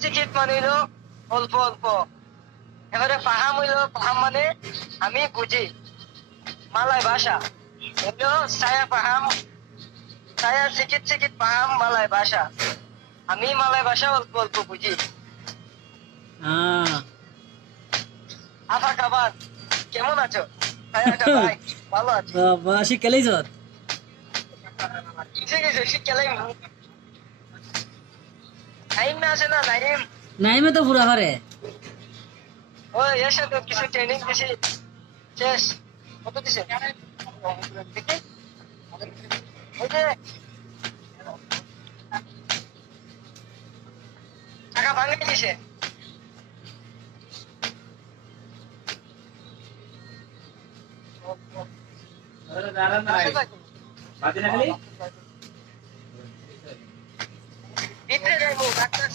শিক্ষিত মানে হইলো অল্প অল্প, এবারে ফাহাম হইলো ফাহাম মানে আমি বুঝি। মালয় ভাষা হইলো ছায়া ফাহাম, ছায়া শিক্ষিত শিক্ষিত ফাহাম মালয় ভাষা। আমি মালয় ভাষা অল্প অল্প বুঝি। আফা খাবার কেমন আছো? ছায়াটা ভাই ভালো আছি। বাবা শিক্ষালেই যত ঠিক আছে শিক্ষালাই নাইম না আছে না নাইম, নাইমে তো পুরা পারে। ও এর সাথে কিছু ট্রেনিং দিছি শেষ। কত দিছে দেখি ওই যে টাকা ভাঙিয়ে দিছে। ভিতরে যাইবো ডাক্তার